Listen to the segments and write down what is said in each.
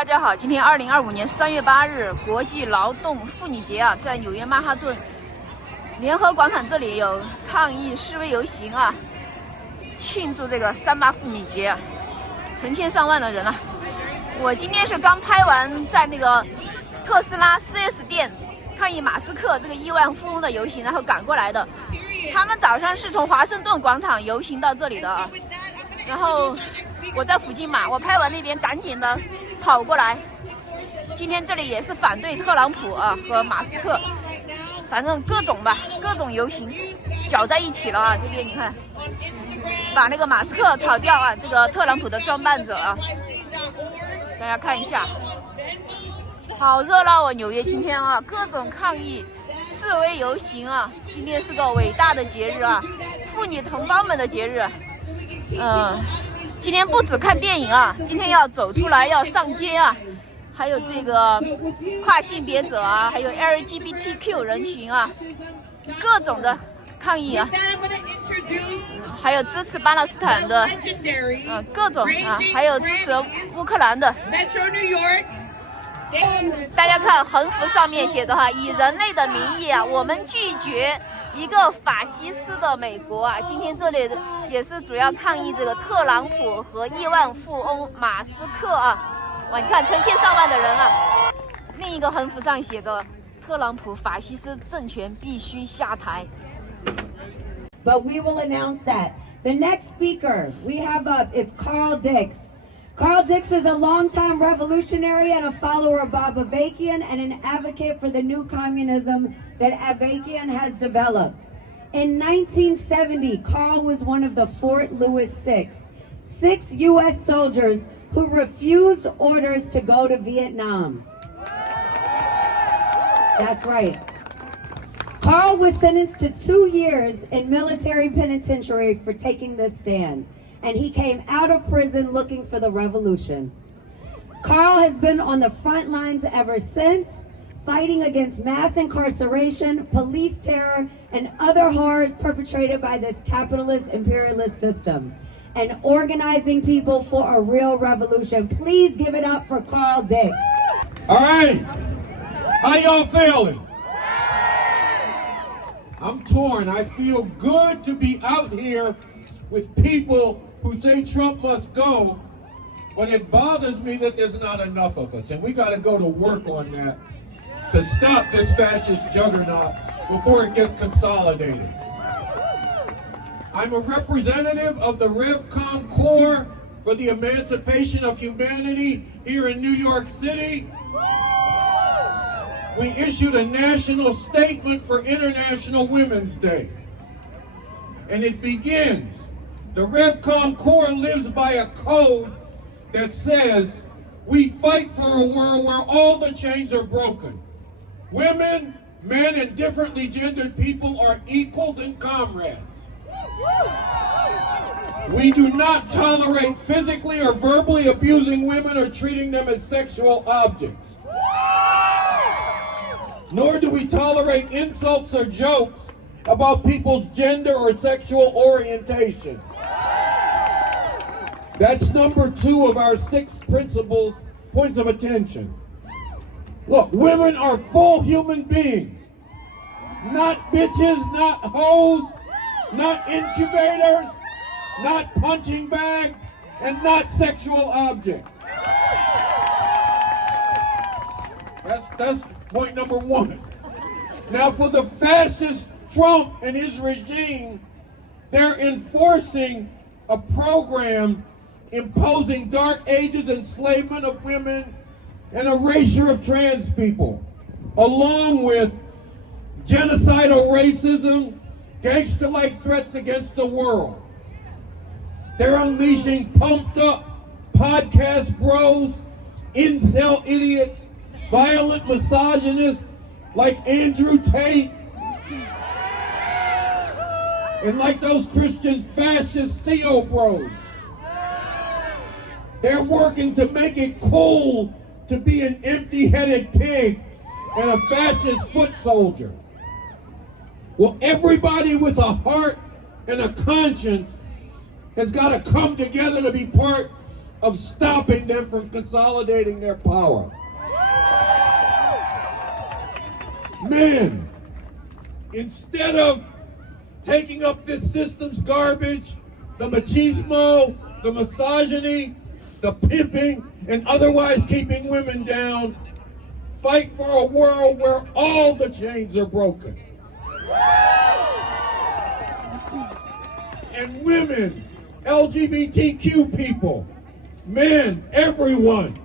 大家好，今天2025年3月8日，国际劳动妇女节啊，在纽约曼哈顿联合广场这里有抗议示威游行啊，庆祝这个3·8妇女节啊，成千上万的人啊。我今天是刚拍完在那个特斯拉 4S 店抗议马斯克这个亿万富翁的游行，然后赶过来的。他们早上是从华盛顿广场游行到这里的啊，然后我在附近嘛，我拍完那边赶紧的跑过来。今天这里也是反对特朗普啊和马斯克，反正各种吧，各种游行搅在一起了啊。这边你看，把那个马斯克炒掉啊，这个特朗普的装扮者啊，大家看一下，好热闹哦！纽约今天啊，各种抗议示威游行啊，今天是个伟大的节日啊，妇女同胞们的节日。今天不止看电影啊，今天要走出来，要上街啊，还有这个跨性别者啊，还有 LGBTQ 人群啊，各种的抗议啊，还有支持巴勒斯坦的，各种啊，还有支持乌克兰的。大家看横幅上面写的哈，以人类的名义啊，我们拒绝一个法西斯的美国啊。今天这里也是主要抗议这个特朗普和亿万富翁马斯克啊。哇，你看成千上万的人啊。另一个横幅上写着特朗普法西斯政权必须下台。But we will announce that. The next speaker we have up is Carl Dix. Carl Dix is a longtime revolutionary and a follower of Bob Avakian and an advocate for the new communism that Avakian has developed. In 1970, Carl was one of the Fort Lewis six U.S. soldiers who refused orders to go to Vietnam. That's right. Carl was sentenced to 2 years in military penitentiary for taking this stand, and he came out of prison looking for the revolution. Carl has been on the front lines ever since, fighting against mass incarceration, police terror, and other horrors perpetrated by this capitalist imperialist system, and organizing people for a real revolution. Please give it up for Carl Dix. All right, how y'all feeling? I'm torn. I feel good to be out here with people who say Trump must go, but it bothers me that there's not enough of us, and we got to go to work on that to stop this fascist juggernaut before it gets consolidated. I'm a representative of the RevCom Corps for the Emancipation of Humanity here in New York City. We issued a national statement for International Women's Day, and it begins, the RevCom Corps lives by a code that says we fight for a world where all the chains are broken. Women, men, and differently gendered people are equals and comrades. We do not tolerate physically or verbally abusing women or treating them as sexual objects. Nor do we tolerate insults or jokes about people's gender or sexual orientation. That's number 2 of our 6 principles, points of attention. Look, women are full human beings. Not bitches, not hoes, not incubators, not punching bags, and not sexual objects. That's point number 1. Now for the fascist Trump and his regime, they're enforcing a program imposing dark ages enslavement of women and erasure of trans people, along with genocidal racism, gangster-like threats against the world. They're unleashing pumped-up podcast bros, incel idiots, violent misogynists like Andrew Tate, and like those Christian fascist Theo bros. They're working to make it cool to be an empty-headed pig and a fascist foot soldier. Well, everybody with a heart and a conscience has got to come together to be part of stopping them from consolidating their power. Men, instead of taking up this system's garbage, the machismo, the misogyny, the pimping, and otherwise keeping women down, fight for a world where all the chains are broken. And women, LGBTQ people, men, everyone,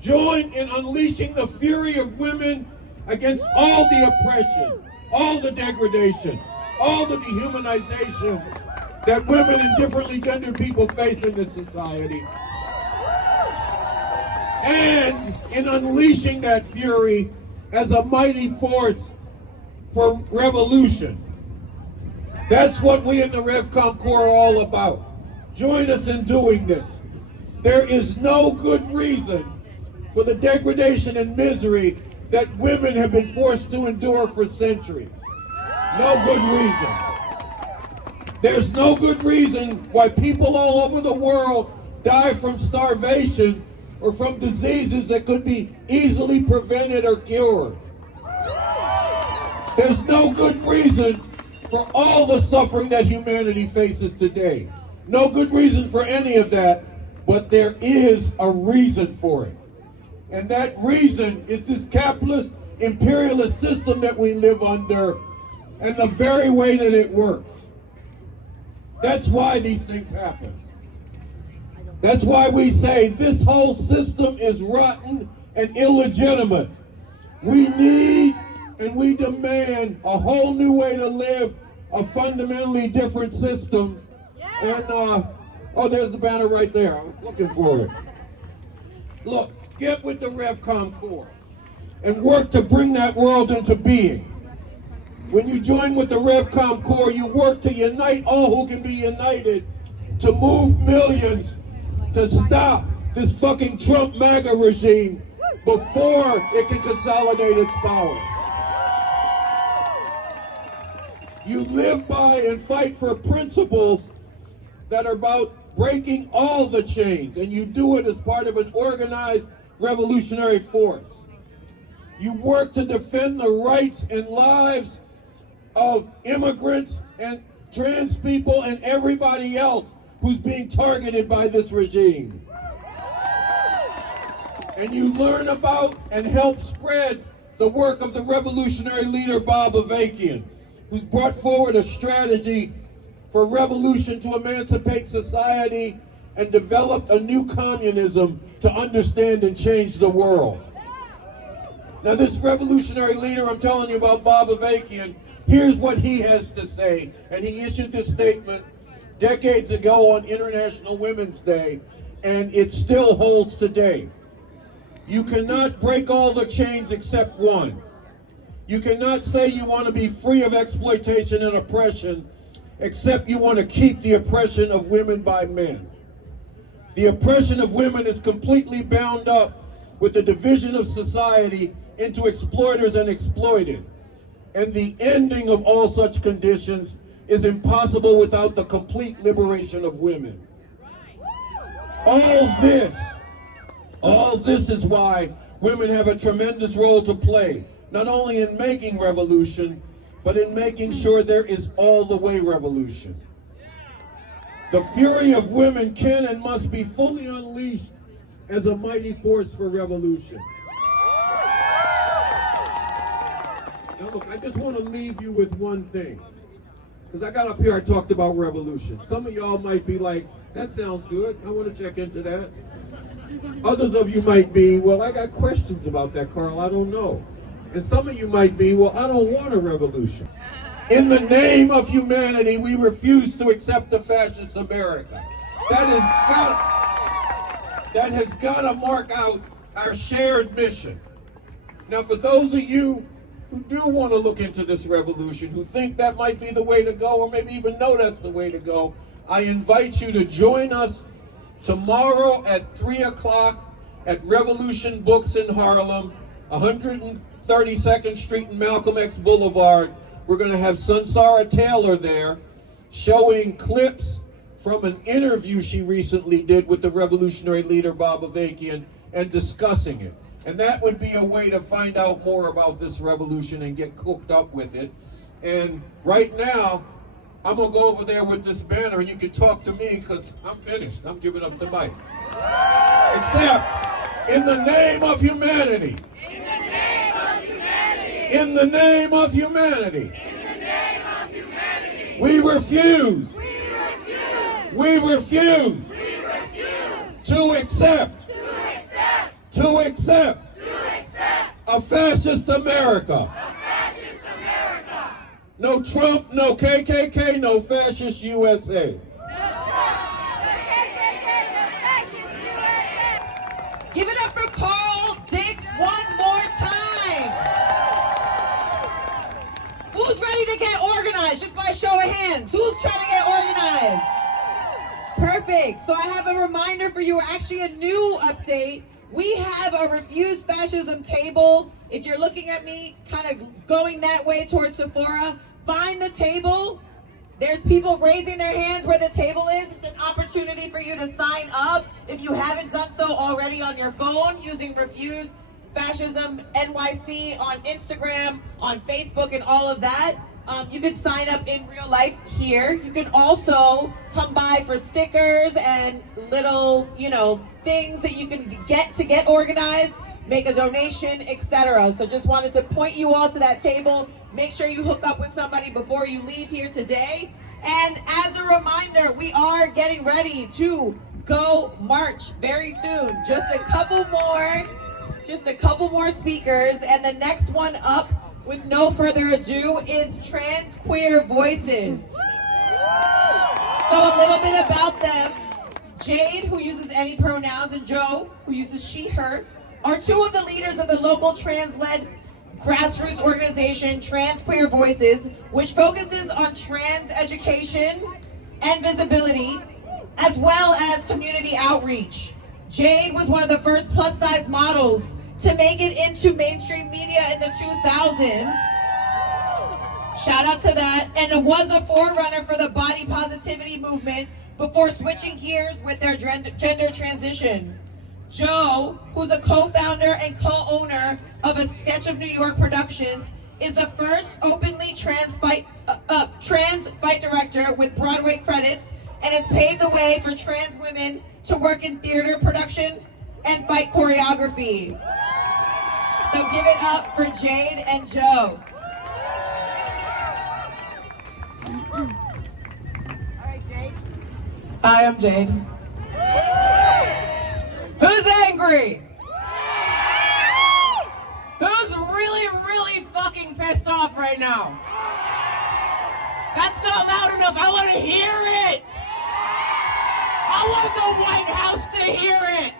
join in unleashing the fury of women against all the oppression, all the degradation, all the dehumanization that women and differently gendered people face in this society. And in unleashing that fury as a mighty force for revolution. That's what we in the RevCom Corps are all about. Join us in doing this. There is no good reason for the degradation and misery that women have been forced to endure for centuries. No good reason. There's no good reason why people all over the world die from starvation or from diseases that could be easily prevented or cured. There's no good reason for all the suffering that humanity faces today. No good reason for any of that, but there is a reason for it. And that reason is this capitalist imperialist system that we live under and the very way that it works. That's why these things happen. That's why we say this whole system is rotten and illegitimate. We need and we demand a whole new way to live, a fundamentally different system. And, oh, there's the banner right there. I'm looking for it. Look, get with the RevCom Corps and work to bring that world into being. When you join with the RevCom Corps, you work to unite all who can be united, to move millions, to stop this fucking Trump MAGA regime before it can consolidate its power. You live by and fight for principles that are about breaking all the chains, and you do it as part of an organized revolutionary force. You work to defend the rights and lives of immigrants and trans people and everybody else who's being targeted by this regime. And you learn about and help spread the work of the revolutionary leader Bob Avakian, who's brought forward a strategy for revolution to emancipate society and developed a new communism to understand and change the world. Now this revolutionary leader I'm telling you about, Bob Avakian, here's what he has to say. And he issued this statement decades ago on International Women's Day, and it still holds today. You cannot break all the chains except one. You cannot say you want to be free of exploitation and oppression, except you want to keep the oppression of women by men. The oppression of women is completely bound up with the division of society into exploiters and exploited. And the ending of all such conditions is impossible without the complete liberation of women. All this is why women have a tremendous role to play, not only in making revolution, but in making sure there is all the way revolution. The fury of women can and must be fully unleashed as a mighty force for revolution. Now look, I just want to leave you with one thing. Because I got up here, I talked about revolution. Some of y'all might be like, that sounds good. I want to check into that. Others of you might be, well, I got questions about that, Carl. I don't know. And some of you might be, well, I don't want a revolution. In the name of humanity, we refuse to accept the fascist America. That has got to mark out our shared mission. Now, for those of you who do want to look into this revolution, who think that might be the way to go, or maybe even know that's the way to go, I invite you to join us tomorrow at 3 o'clock at Revolution Books in Harlem, 132nd Street and Malcolm X Boulevard. We're going to have Sansara Taylor there showing clips from an interview she recently did with the revolutionary leader Bob Avakian and discussing it. And that would be a way to find out more about this revolution and get cooked up with it. And right now, I'm going to go over there with this banner and you can talk to me because I'm finished. I'm giving up the mic. Except, in the name of humanity. In the name of humanity. In the name of humanity. In the name of humanity. We refuse. We refuse. We refuse. We refuse. To accept. To accept a fascist America. No Trump, no KKK, no fascist USA. No Trump, no KKK, no fascist USA. Give it up for Carl Dix one more time. Who's ready to get organized? Just by show of hands. Who's trying to get organized? Perfect. So I have a reminder for you, actually a new update. We have a Refuse Fascism table. If you're looking at me, kind of going that way towards Sephora, find the table. There's people raising their hands where the table is. It's an opportunity for you to sign up. If you haven't done so already on your phone, using Refuse Fascism NYC on Instagram, on Facebook, and all of that. You can sign up in real life here. You can also come by for stickers and little, things that you can get to get organized, make a donation, etc. So just wanted to point you all to that table. Make sure you hook up with somebody before you leave here today. And as a reminder, we are getting ready to go march very soon. Just a couple more speakers, and the next one up, with no further ado, is Trans Queer Voices. So a little bit about them. Jade, who uses any pronouns, and Joe, who uses she, her, are two of the leaders of the local trans-led grassroots organization, Trans Queer Voices, which focuses on trans education and visibility, as well as community outreach. Jade was one of the first plus-size models to make it into mainstream media in the 2000s. Shout out to that. And it was a forerunner for the body positivity movement before switching gears with their gender transition. Joe, who's a co-founder and co-owner of A Sketch of New York Productions, is the first openly trans fight director with Broadway credits and has paved the way for trans women to work in theater production and fight choreography. So give it up for Jade and Joe. All right, Jade. Hi, I'm Jade. Who's angry? Who's really fucking pissed off right now? That's not loud enough. I want to hear it. I want the White House to hear it.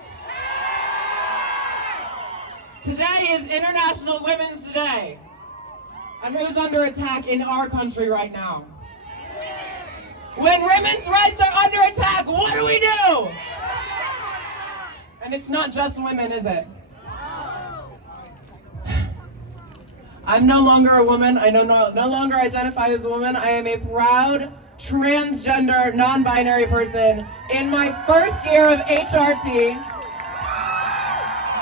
Today is International Women's Day. And who's under attack in our country right now? When women's rights are under attack, what do we do? And it's not just women, is it? I'm no longer a woman. I no longer identify as a woman. I am a proud transgender, non-binary person in my first year of HRT.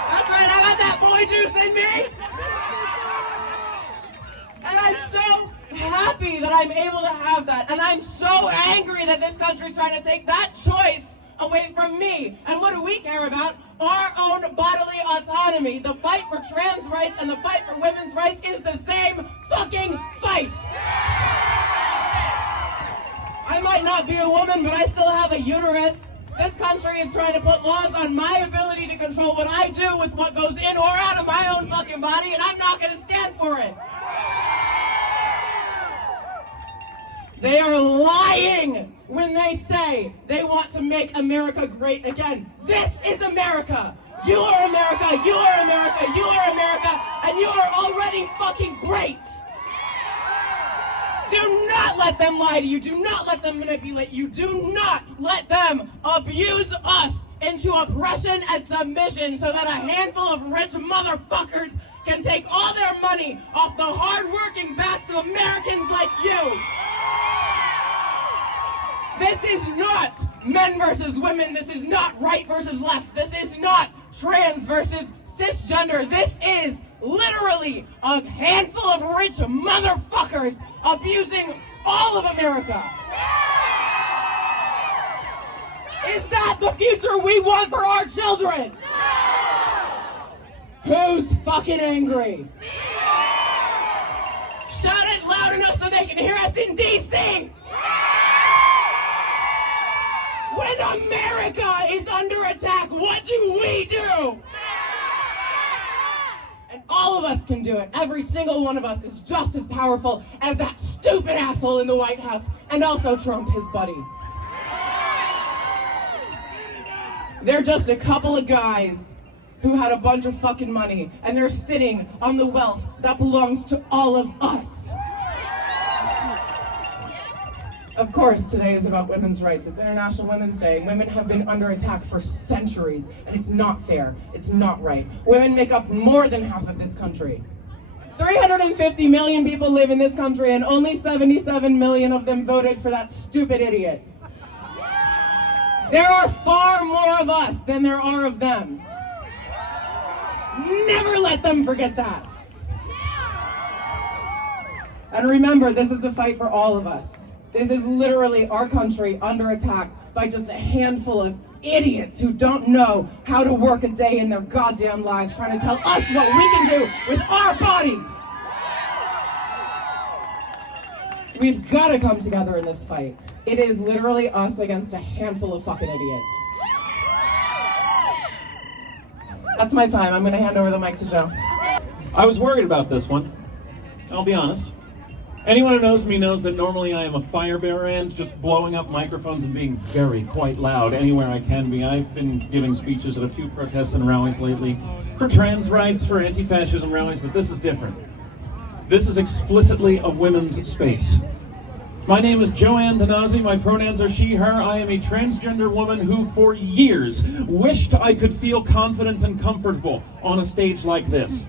That's right, I got that boy juice in me. And I'm so happy that I'm able to have that. And I'm so angry that this country's trying to take that choice away from me. And what do we care about? Our own bodily autonomy. The fight for trans rights and the fight for women's rights is the same fucking fight. I might not be a woman, but I still have a uterus. This country is trying to put laws on my ability to control what I do with what goes in or out of my own fucking body, and I'm not going to stand for it. They are lying when they say they want to make America great again. This is America. You are America. You are America. You are America. And you are already fucking great. Do not let them lie to you. Do not let them manipulate you. Do not let them abuse us into oppression and submission so that a handful of rich motherfuckers can take all their money off the hard-working backs of Americans like you. This is not men versus women. This is not right versus left. This is not trans versus cisgender. This is literally a handful of rich motherfuckers abusing all of America. Is that the future we want for our children? Who's fucking angry? Shout it loud enough so they can hear us in DC! When America is under attack, what do we do? And all of us can do it. Every single one of us is just as powerful as that stupid asshole in the White House, and also Trump, his buddy. They're just a couple of guys who had a bunch of fucking money, and they're sitting on the wealth that belongs to all of us. Of course, today is about women's rights. It's International Women's Day. Women have been under attack for centuries, and it's not fair. It's not right. Women make up more than half of this country. 350 million people live in this country, and only 77 million of them voted for that stupid idiot. There are far more of us than there are of them. Never let them forget that. And remember, this is a fight for all of us. This is literally our country under attack by just a handful of idiots who don't know how to work a day in their goddamn lives, trying to tell us what we can do with our bodies. We've got to come together in this fight. It is literally us against a handful of fucking idiots. That's my time. I'm going to hand over the mic to Joe. I was worried about this one. I'll be honest. Anyone who knows me knows that normally I am a firebearer and just blowing up microphones and being quite loud anywhere I can be. I've been giving speeches at a few protests and rallies lately for trans rights, for anti-fascism rallies, but this is different. This is explicitly a women's space. My name is Joanne Tanazi. My pronouns are she, her. I am a transgender woman who for years wished I could feel confident and comfortable on a stage like this.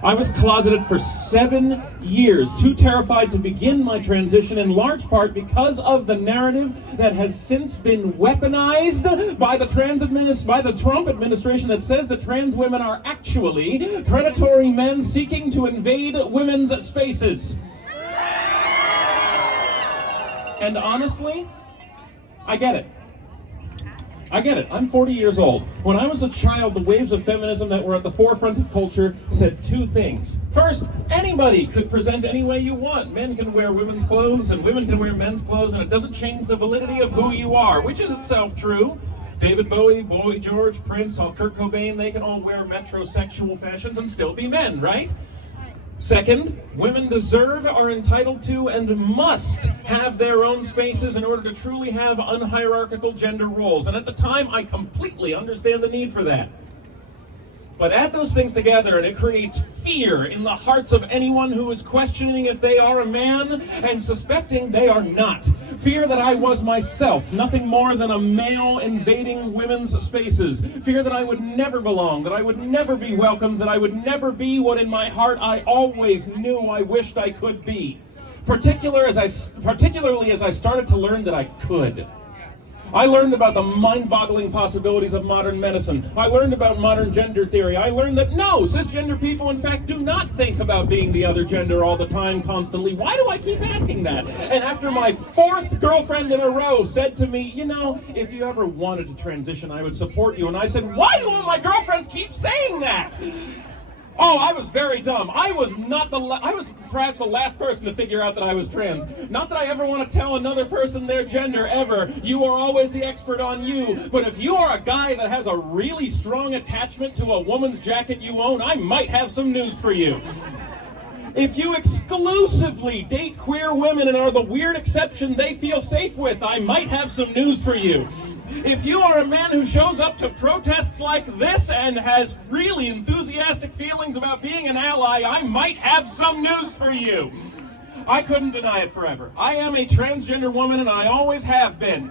I was closeted for 7 years, too terrified to begin my transition, in large part because of the narrative that has since been weaponized by the Trump administration that says that trans women are actually predatory men seeking to invade women's spaces. And honestly, I get it. I get it. I'm 40 years old. When I was a child, the waves of feminism that were at the forefront of culture said two things. First, anybody could present any way you want. Men can wear women's clothes and women can wear men's clothes, and it doesn't change the validity of who you are, which is itself true. David Bowie, Boy George, Prince, Kurt Cobain, they can all wear metrosexual fashions and still be men, right? Second, women deserve, are entitled to, and must have their own spaces in order to truly have unhierarchical gender roles. And at the time, I completely understand the need for that. But add those things together and it creates fear in the hearts of anyone who is questioning if they are a man and suspecting they are not. Fear that I was myself, nothing more than a male invading women's spaces. Fear that I would never belong, that I would never be welcomed, that I would never be what in my heart I always knew I wished I could be. Particularly as I started to learn that I could. I learned about the mind-boggling possibilities of modern medicine. I learned about modern gender theory. I learned that no, cisgender people in fact do not think about being the other gender all the time, constantly. Why do I keep asking that? And after my 4th girlfriend in a row said to me, you know, if you ever wanted to transition, I would support you. And I said, why do all my girlfriends keep saying that? Oh, I was very dumb. I was perhaps the last person to figure out that I was trans. Not that I ever want to tell another person their gender, ever. You are always the expert on you. But if you are a guy that has a really strong attachment to a woman's jacket you own, I might have some news for you. If you exclusively date queer women and are the weird exception they feel safe with, I might have some news for you. If you are a man who shows up to protests like this and has really enthusiastic feelings about being an ally, I might have some news for you. I couldn't deny it forever. I am a transgender woman and I always have been.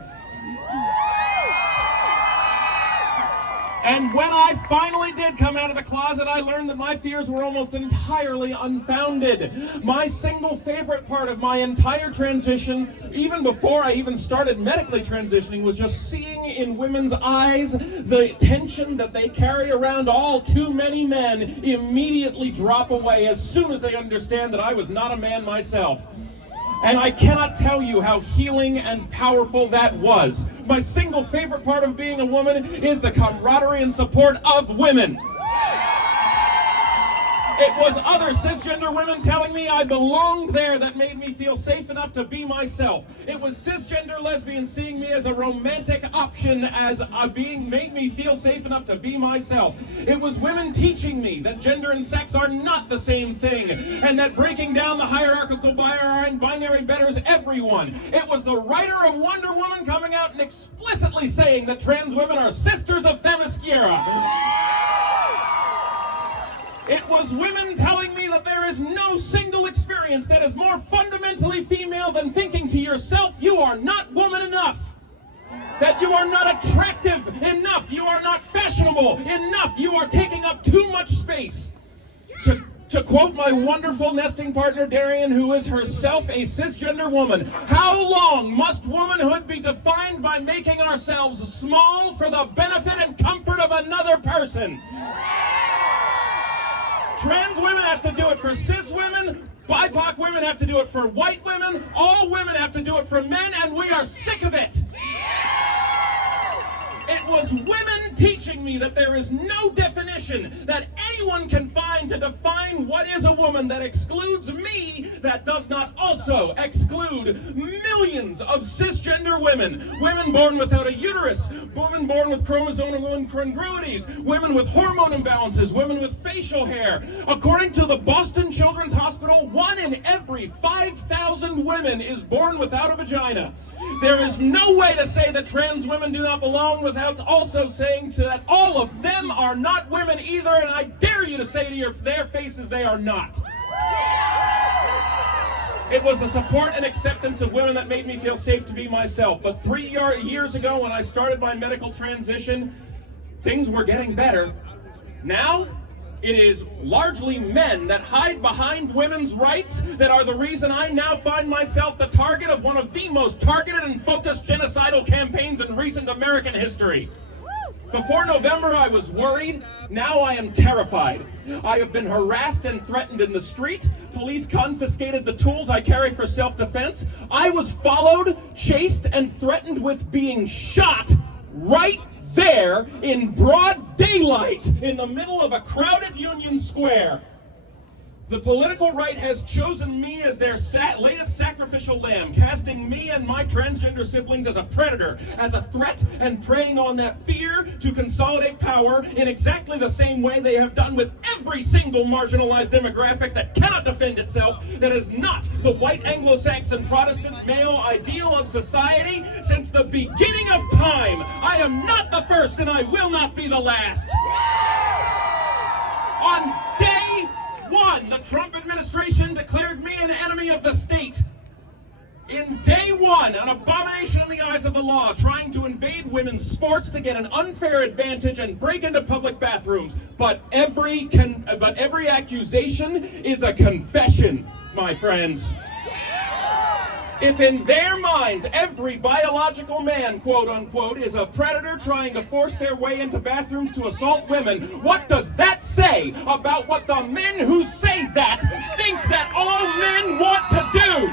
And when I finally did come out of the closet, I learned that my fears were almost entirely unfounded. My single favorite part of my entire transition, even before I even started medically transitioning, was just seeing in women's eyes the tension that they carry around all too many men immediately drop away as soon as they understand that I was not a man myself. And I cannot tell you how healing and powerful that was. My single favorite part of being a woman is the camaraderie and support of women. It was other cisgender women telling me I belonged there that made me feel safe enough to be myself. It was cisgender lesbians seeing me as a romantic option as made me feel safe enough to be myself. It was women teaching me that gender and sex are not the same thing, and that breaking down the hierarchical binary betters everyone. It was the writer of Wonder Woman coming out and explicitly saying that trans women are sisters of Themyscira. It was women telling me that there is no single experience that is more fundamentally female than thinking to yourself, you are not woman enough. That you are not attractive enough. You are not fashionable enough. You are taking up too much space. To quote my wonderful nesting partner, Darian, who is herself a cisgender woman, how long must womanhood be defined by making ourselves small for the benefit and comfort of another person? Trans women have to do it for cis women, BIPOC women have to do it for white women, all women have to do it for men, and we are sick of it. It was women teaching me that there is no definition that anyone can find to define what is a woman that excludes me, that does not also exclude millions of cisgender women. Women born without a uterus, women born with chromosomal incongruities, women with hormone imbalances, women with facial hair. According to the Boston Children's Hospital, 1 in every 5,000 women is born without a vagina. There is no way to say that trans women do not belong without also saying that all of them are not women either, and I dare you to say to their faces they are not. It was the support and acceptance of women that made me feel safe to be myself. But 3 years ago when I started my medical transition, things were getting better. Now, it is largely men that hide behind women's rights that are the reason I now find myself the target of one of the most targeted and focused genocidal campaigns in recent American history. Before November, I was worried. Now I am terrified. I have been harassed and threatened in the street. Police confiscated the tools I carry for self-defense. I was followed, chased, and threatened with being shot right there in broad daylight in the middle of a crowded Union Square. The political right has chosen me as their latest sacrificial lamb, casting me and my transgender siblings as a predator, as a threat, and preying on that fear to consolidate power in exactly the same way they have done with every single marginalized demographic that cannot defend itself, that is not the white Anglo-Saxon Protestant male ideal of society since the beginning of time. I am not the first and I will not be the last. On day 1, the Trump administration declared me an enemy of the state. In day 1, an abomination in the eyes of the law, trying to invade women's sports to get an unfair advantage and break into public bathrooms. But every accusation is a confession, my friends. If in their minds every biological man, quote unquote, is a predator trying to force their way into bathrooms to assault women, what does that say about what the men who say that think that all men want to do?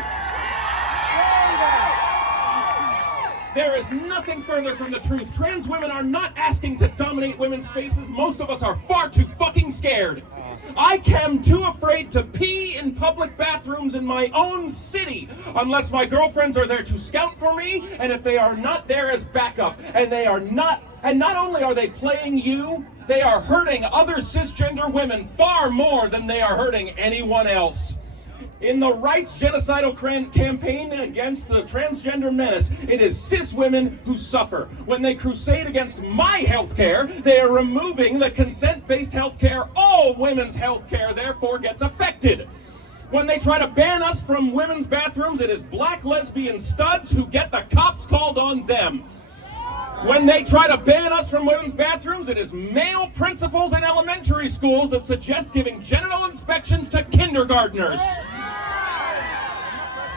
There is nothing further from the truth. Trans women are not asking to dominate women's spaces. Most of us are far too fucking scared. I am too afraid to pee in public bathrooms in my own city unless my girlfriends are there to scout for me, and if they are not there as backup, and not only are they playing you, they are hurting other cisgender women far more than they are hurting anyone else. In the right's genocidal campaign against the transgender menace, it is cis women who suffer. When they crusade against my health care, they are removing the consent-based health care. All women's health care, therefore, gets affected. When they try to ban us from women's bathrooms, it is black lesbian studs who get the cops called on them. When they try to ban us from women's bathrooms, it is male principals in elementary schools that suggest giving genital inspections to kindergartners.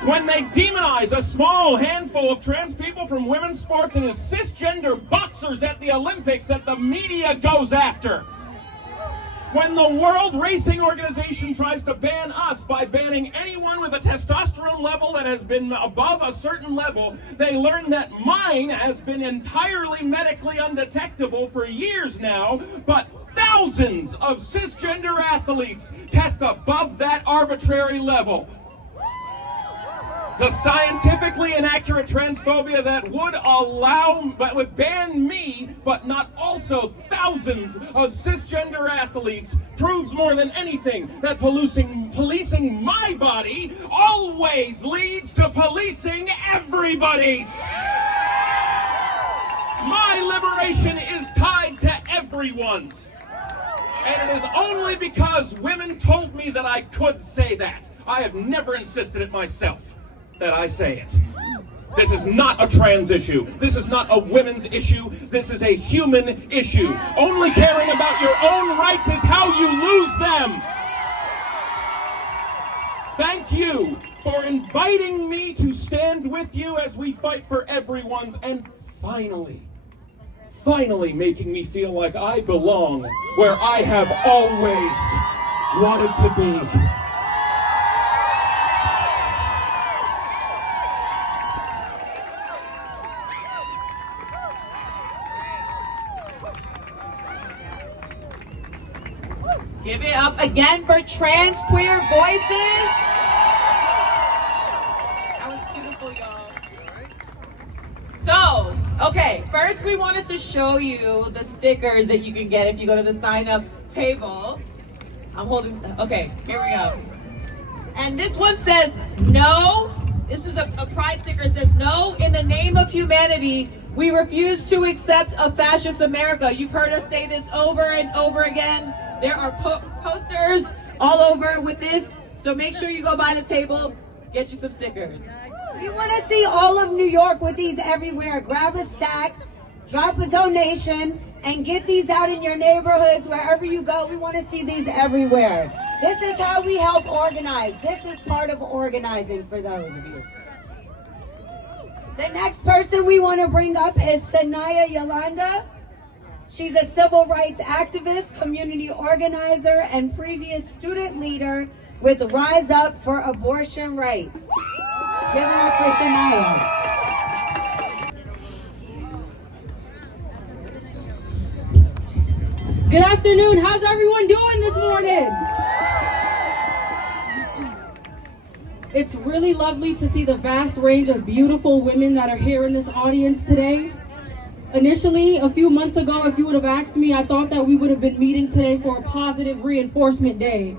When they demonize a small handful of trans people from women's sports and as cisgender boxers at the Olympics that the media goes after. When the World Racing Organization tries to ban us by banning anyone with a testosterone level that has been above a certain level, they learn that mine has been entirely medically undetectable for years now, but thousands of cisgender athletes test above that arbitrary level. The scientifically inaccurate transphobia that would ban me, but not also thousands of cisgender athletes, proves more than anything that policing my body always leads to policing everybody's. My liberation is tied to everyone's. And it is only because women told me that I could say that. I have never insisted it myself that I say it. This is not a trans issue. This is not a women's issue. This is a human issue. Only caring about your own rights is how you lose them. Thank you for inviting me to stand with you as we fight for everyone's, and finally making me feel like I belong where I have always wanted to be. Give it up again for trans queer voices. That was beautiful, y'all. So, okay, first we wanted to show you the stickers that you can get if you go to the sign-up table. Okay, here we go. And this one says, no. This is a pride sticker. It says, no, in the name of humanity, we refuse to accept a fascist America. You've heard us say this over and over again. There are posters all over with this, so make sure you go by the table, get you some stickers. We want to see all of New York with these everywhere. Grab a stack, drop a donation, and get these out in your neighborhoods, wherever you go. We want to see these everywhere. This is how we help organize. This is part of organizing for those of you. The next person we want to bring up is Sayaa Yolanda. She's a civil rights activist, community organizer, and previous student leader with Rise Up for Abortion Rights. Give it up for Sayaa. Good afternoon. How's everyone doing this morning? It's really lovely to see the vast range of beautiful women that are here in this audience today. Initially, a few months ago, if you would have asked me, I thought that we would have been meeting today for a positive reinforcement day,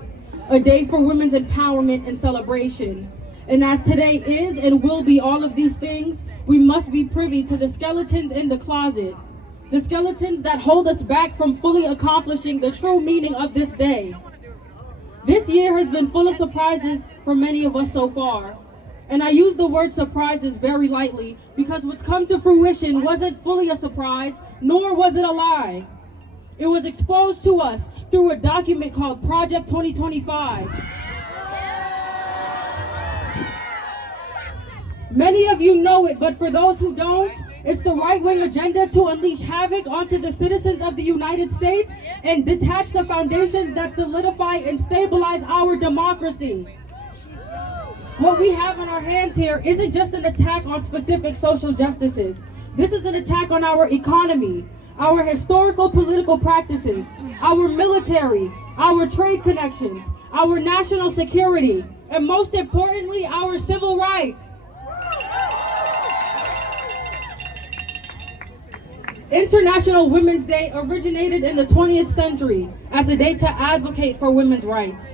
a day for women's empowerment and celebration. And as today is and will be all of these things, we must be privy to the skeletons in the closet, the skeletons that hold us back from fully accomplishing the true meaning of this day. This year has been full of surprises for many of us so far. And I use the word surprises very lightly because what's come to fruition wasn't fully a surprise, nor was it a lie. It was exposed to us through a document called Project 2025. Many of you know it, but for those who don't, it's the right-wing agenda to unleash havoc onto the citizens of the United States and detach the foundations that solidify and stabilize our democracy. What we have in our hands here isn't just an attack on specific social justices. This is an attack on our economy, our historical political practices, our military, our trade connections, our national security, and most importantly, our civil rights. International Women's Day originated in the 20th century as a day to advocate for women's rights.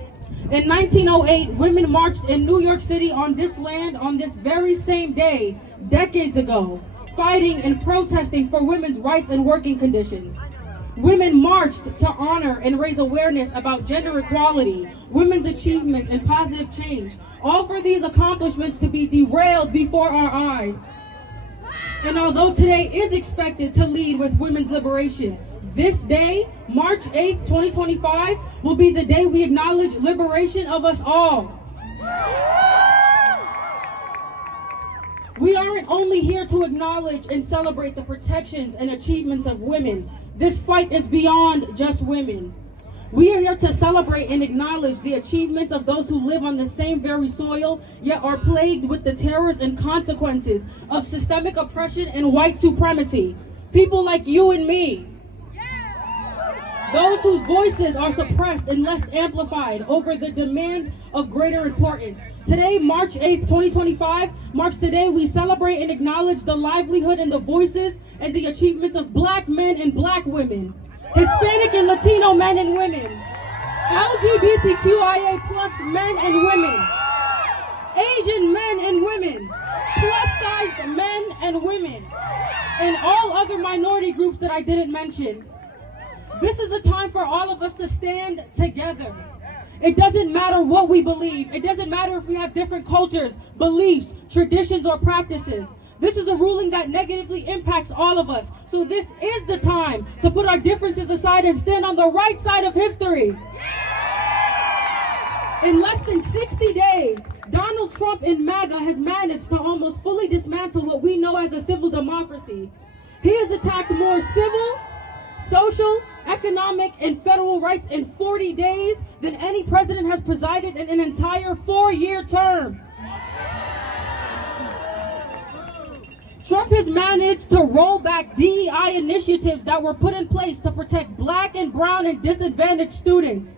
In 1908, women marched in New York City on this land on this very same day, decades ago, fighting and protesting for women's rights and working conditions. Women marched to honor and raise awareness about gender equality, women's achievements, and positive change, all for these accomplishments to be derailed before our eyes. And although today is expected to lead with women's liberation, this day, March 8th, 2025, will be the day we acknowledge liberation of us all. We aren't only here to acknowledge and celebrate the protections and achievements of women. This fight is beyond just women. We are here to celebrate and acknowledge the achievements of those who live on the same very soil, yet are plagued with the terrors and consequences of systemic oppression and white supremacy. People like you and me. Those whose voices are suppressed and less amplified over the demand of greater importance. Today, March 8th, 2025, marks the day we celebrate and acknowledge the livelihood and the voices and the achievements of Black men and Black women, Hispanic and Latino men and women, LGBTQIA plus men and women, Asian men and women, plus-sized men and women, and all other minority groups that I didn't mention. This is a time for all of us to stand together. It doesn't matter what we believe. It doesn't matter if we have different cultures, beliefs, traditions, or practices. This is a ruling that negatively impacts all of us. So this is the time to put our differences aside and stand on the right side of history. In less than 60 days, Donald Trump and MAGA has managed to almost fully dismantle what we know as a civil democracy. He has attacked more civil, social, economic, and federal rights in 40 days than any president has presided in an entire 4-year term. Trump has managed to roll back DEI initiatives that were put in place to protect Black and brown and disadvantaged students.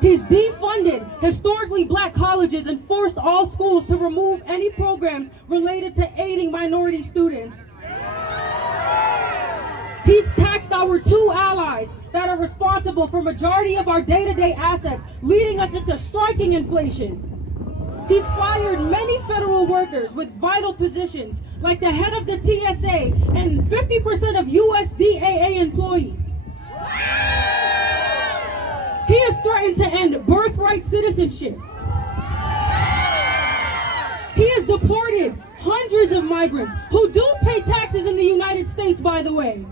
He's defunded historically Black colleges and forced all schools to remove any programs related to aiding minority students. He's taxed our two allies that are responsible for majority of our day-to-day assets, leading us into striking inflation. He's fired many federal workers with vital positions, like the head of the TSA and 50% of USDAA employees. He has threatened to end birthright citizenship. He has deported hundreds of migrants who do pay taxes in the United States, by the way.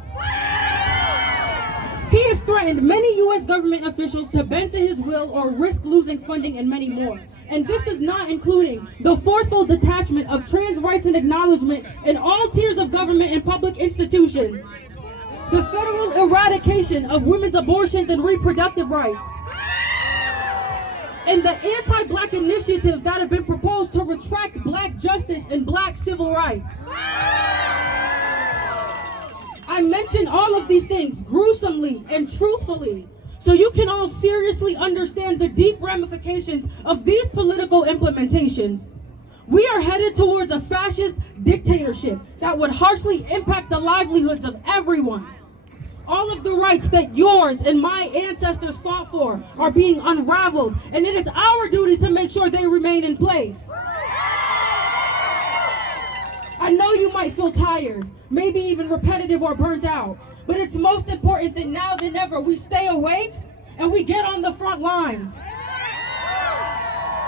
He has threatened many U.S. government officials to bend to his will or risk losing funding and many more. And this is not including the forceful detachment of trans rights and acknowledgement in all tiers of government and public institutions. The federal eradication of women's abortions and reproductive rights. And the anti-Black initiatives that have been proposed to retract Black justice and Black civil rights. I mention all of these things gruesomely and truthfully so you can all seriously understand the deep ramifications of these political implementations. We are headed towards a fascist dictatorship that would harshly impact the livelihoods of everyone. All of the rights that yours and my ancestors fought for are being unraveled, and it is our duty to make sure they remain in place. I know you might feel tired, maybe even repetitive or burnt out, but it's most important that now than ever we stay awake and we get on the front lines.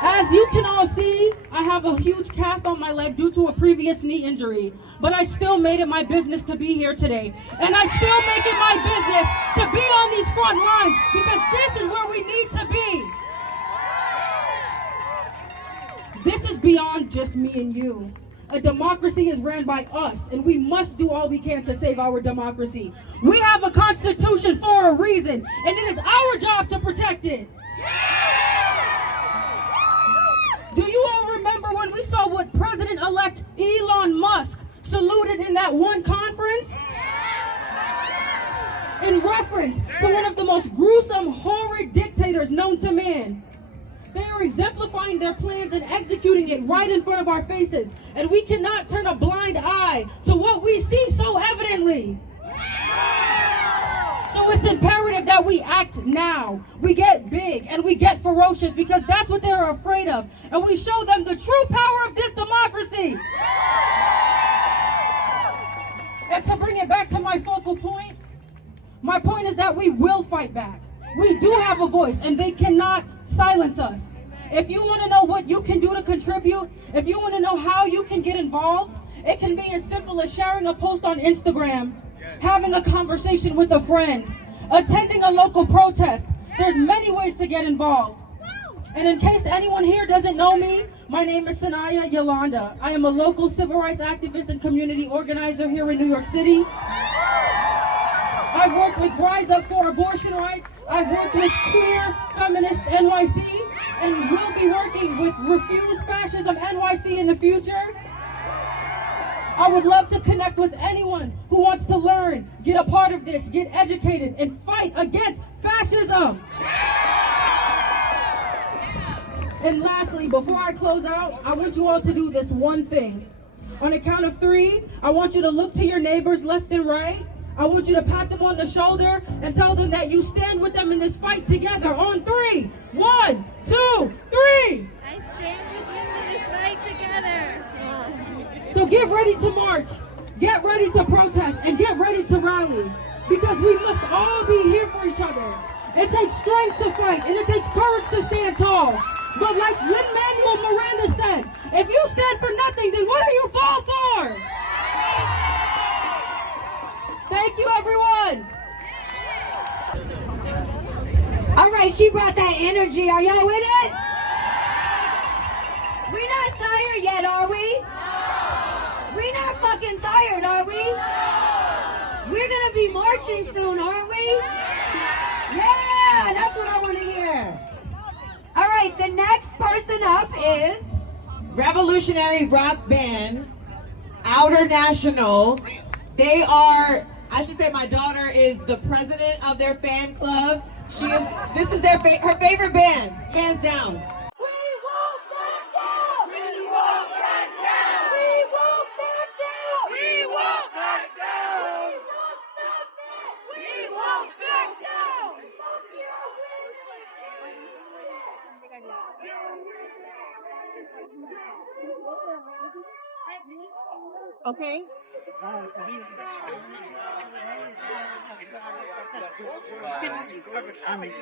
As you can all see, I have a huge cast on my leg due to a previous knee injury, but I still made it my business to be here today. And I still make it my business to be on these front lines because this is where we need to be. This is beyond just me and you. A democracy is ran by us, and we must do all we can to save our democracy. We have a constitution for a reason, and it is our job to protect it. Do you all remember when we saw what President-elect Elon Musk saluted in that one conference? In reference to one of the most gruesome, horrid dictators known to man. They are exemplifying their plans and executing it right in front of our faces. And we cannot turn a blind eye to what we see so evidently. So it's imperative that we act now. We get big and we get ferocious because that's what they're afraid of. And we show them the true power of this democracy. And to bring it back to my focal point, my point is that we will fight back. We do have a voice and they cannot silence us. If you want to know what you can do to contribute, if you want to know how you can get involved, It can be as simple as sharing a post on Instagram, having a conversation with a friend, attending a local protest. There's many ways to get involved. And in case anyone here doesn't know me, my name is Sayaa Yolanda. I am a local civil rights activist and community organizer here in New York City. I've worked with Rise Up for Abortion Rights. I've worked with Queer Feminist NYC, and will be working with Refuse Fascism NYC in the future. I would love to connect with anyone who wants to learn, get a part of this, get educated, and fight against fascism. And lastly, before I close out, I want you all to do this one thing. On a count of 3, I want you to look to your neighbors left and right. I want you to pat them on the shoulder and tell them that you stand with them in this fight together. On 3. 1, 2, 3. I stand with you in this fight together. So get ready to march, get ready to protest, and get ready to rally. Because we must all be here for each other. It takes strength to fight, and it takes courage to stand tall. But like Lin-Manuel Miranda said, if you stand for nothing, then what do you fall for? Thank you, everyone. All right, she brought that energy. Are y'all with it? We're not tired yet, are we? We're not fucking tired, are we? We're gonna be marching soon, aren't we? Yeah, that's what I want to hear. All right, the next person up is Revolutionary rock band, Outer National. They are, I should say my daughter is the president of their fan club. This is her favorite band, hands down. Okay. I mean,